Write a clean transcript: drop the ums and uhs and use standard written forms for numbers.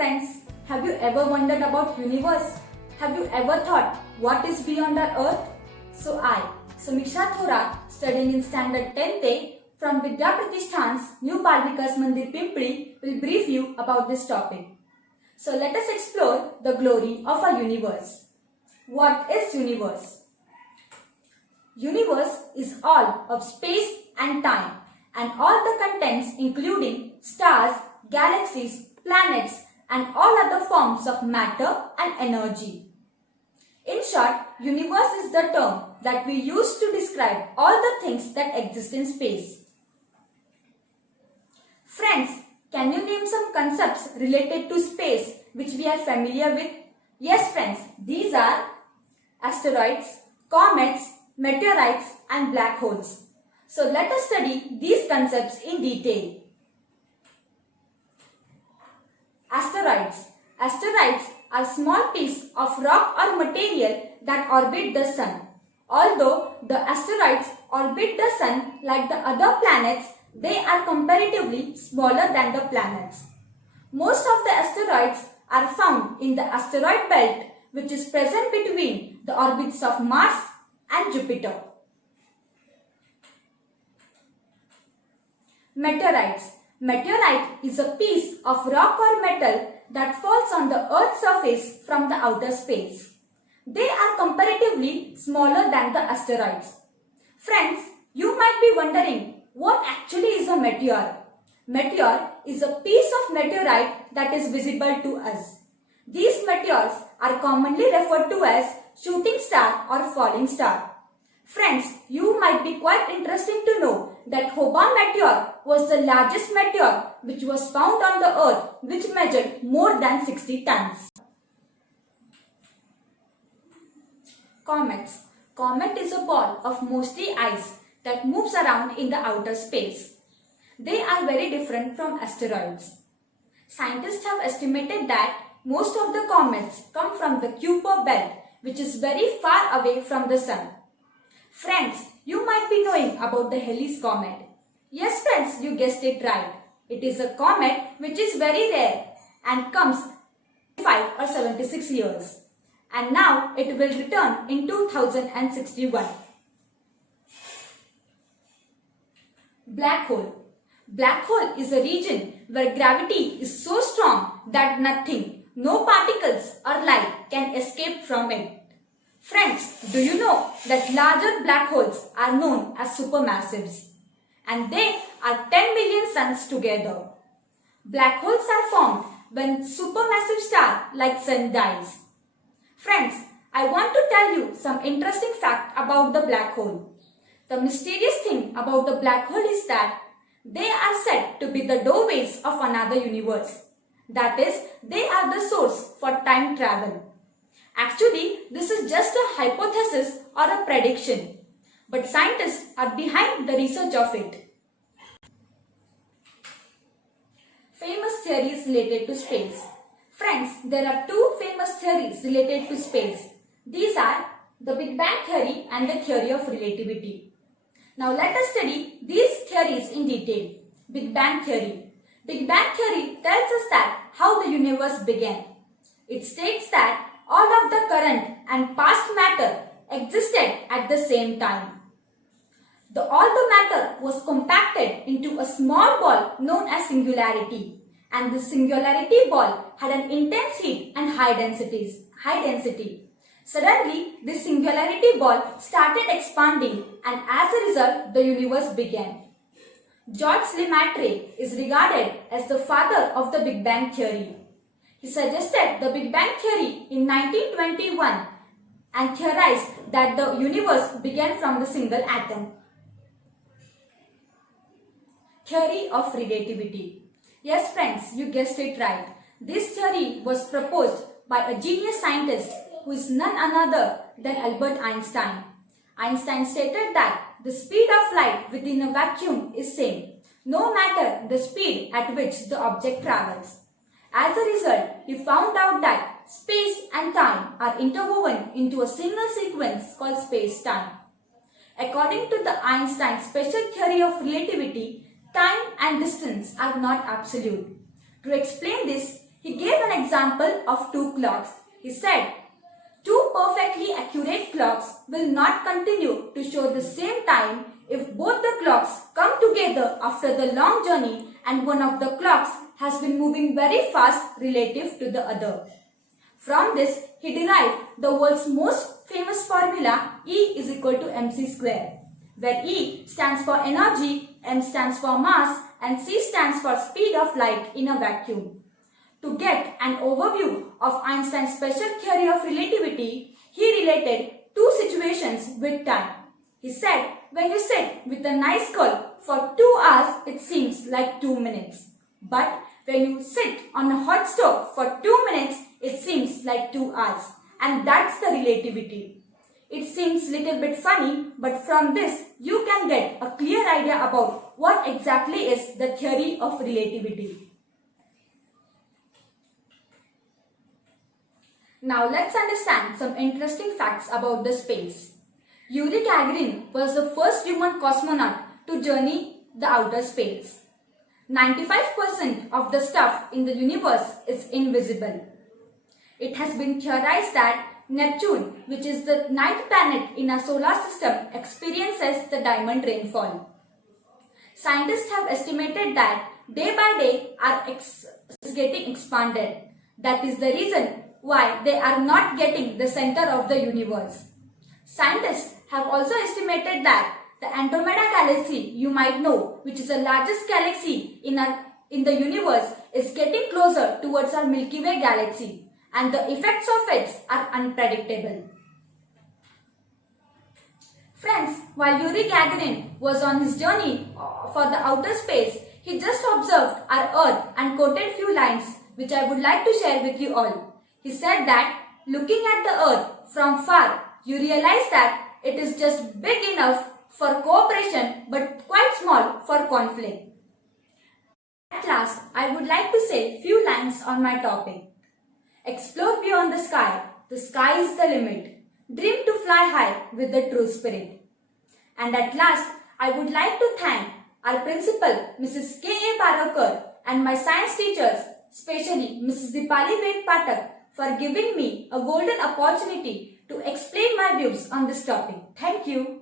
friends, have you ever wondered about universe? Have you ever thought what is beyond our earth? So I, Samiksha Thorat, studying in standard 10th from Vidya Pratishthan's New Balvikas Mandir Pimpli, will brief you about this topic. So let us explore the glory of our universe. What is universe? Universe is all of space and time and all the contents including stars, galaxies, planets and all other forms of matter and energy. In short, universe is the term that we use to describe all the things that exist in space. Friends, can you name some concepts related to space which we are familiar with? Yes friends, these are asteroids, comets, meteorites and black holes. So let us study these concepts in detail. Asteroids. Asteroids are small pieces of rock or material that orbit the sun. Although the asteroids orbit the sun like the other planets, they are comparatively smaller than the planets. Most of the asteroids are found in the asteroid belt, which is present between the orbits of Mars and Jupiter. Meteorites. Meteorite is a piece of rock or metal that falls on the Earth's surface from the outer space. They are comparatively smaller than the asteroids. Friends, you might be wondering what actually is a meteor. Meteor is a piece of meteorite that is visible to us. These meteors are commonly referred to as shooting star or falling star. Friends, you might be quite interested to know that Hobart meteor was the largest meteor which was found on the earth, which measured more than 60 tons. Comets. Comet is a ball of mostly ice that moves around in the outer space. They are very different from asteroids. Scientists have estimated that most of the comets come from the Kuiper belt, which is very far away from the sun. Friends, you might be knowing about the Halley's Comet. Yes friends, you guessed it right. It is a comet which is very rare and comes 5 or 76 years. And now it will return in 2061. Black hole. Black hole is a region where gravity is so strong that nothing, no particles or light can escape from it. Friends, do you know that larger black holes are known as supermassives? And they are 10 million suns together. Black holes are formed when supermassive star like sun dies. Friends, I want to tell you some interesting fact about the black hole. The mysterious thing about the black hole is that they are said to be the doorways of another universe. That is, they are the source for time travel. Actually, this is just a hypothesis or a prediction, but scientists are behind the research of it. Famous theories related to space. Friends, there are two famous theories related to space. These are the Big Bang theory and the theory of relativity. Now let us study these theories in detail. Big Bang theory. Big Bang theory tells us that how the universe began. It states that all of the current and past matter existed at the same time. All the matter was compacted into a small ball known as singularity, and the singularity ball had an intense heat and high density. Suddenly, this singularity ball started expanding, and as a result, the universe began. Georges Lemaitre is regarded as the father of the Big Bang theory. He suggested the Big Bang theory in 1921 and theorized that the universe began from the single atom. Theory of relativity. Yes friends, you guessed it right. This theory was proposed by a genius scientist who is none other than Albert Einstein. Einstein stated that the speed of light within a vacuum is same, no matter the speed at which the object travels. As a result, he found out that space and time are interwoven into a single sequence called space-time. According to the Einstein special theory of relativity, time and distance are not absolute. To explain this, he gave an example of two clocks. He said, two perfectly accurate clocks will not continue to show the same time if both the clocks come together after the long journey and one of the clocks has been moving very fast relative to the other. From this, he derived the world's most famous formula E is equal to mc square, where E stands for energy, m stands for mass, and c stands for speed of light in a vacuum. To get an overview of Einstein's special theory of relativity, he related two situations with time. He said, when you sit with a nice girl for 2 hours, it seems like 2 minutes. But when you sit on a hot stove for 2 minutes, it seems like 2 hours. And that's the relativity. It seems little bit funny, but from this, you can get a clear idea about what exactly is the theory of relativity. Now let's understand some interesting facts about the space. Yuri Gagarin was the first human cosmonaut to journey the outer space. 95% of the stuff in the universe is invisible. It has been theorized that Neptune, which is the ninth planet in our solar system, experiences the diamond rainfall. Scientists have estimated that day by day our is getting expanded. That is the reason why they are not getting the center of the universe. Scientists have also estimated that the Andromeda galaxy, you might know, which is the largest galaxy in the universe, is getting closer towards our Milky Way galaxy, and the effects of it are unpredictable. Friends, while Yuri Gagarin was on his journey for the outer space, he just observed our Earth and quoted few lines which I would like to share with you all. He said that, looking at the Earth from far, you realize that it is just big enough for cooperation but quite small for conflict. At last, I would like to say few lines on my topic. Explore beyond the sky is the limit. Dream to fly high with the true spirit. And at last, I would like to thank our principal, Mrs. K.A. Parakar, and my science teachers, especially Mrs. Dipali Ved Patak, for giving me a golden opportunity to explain my views on this topic. Thank you.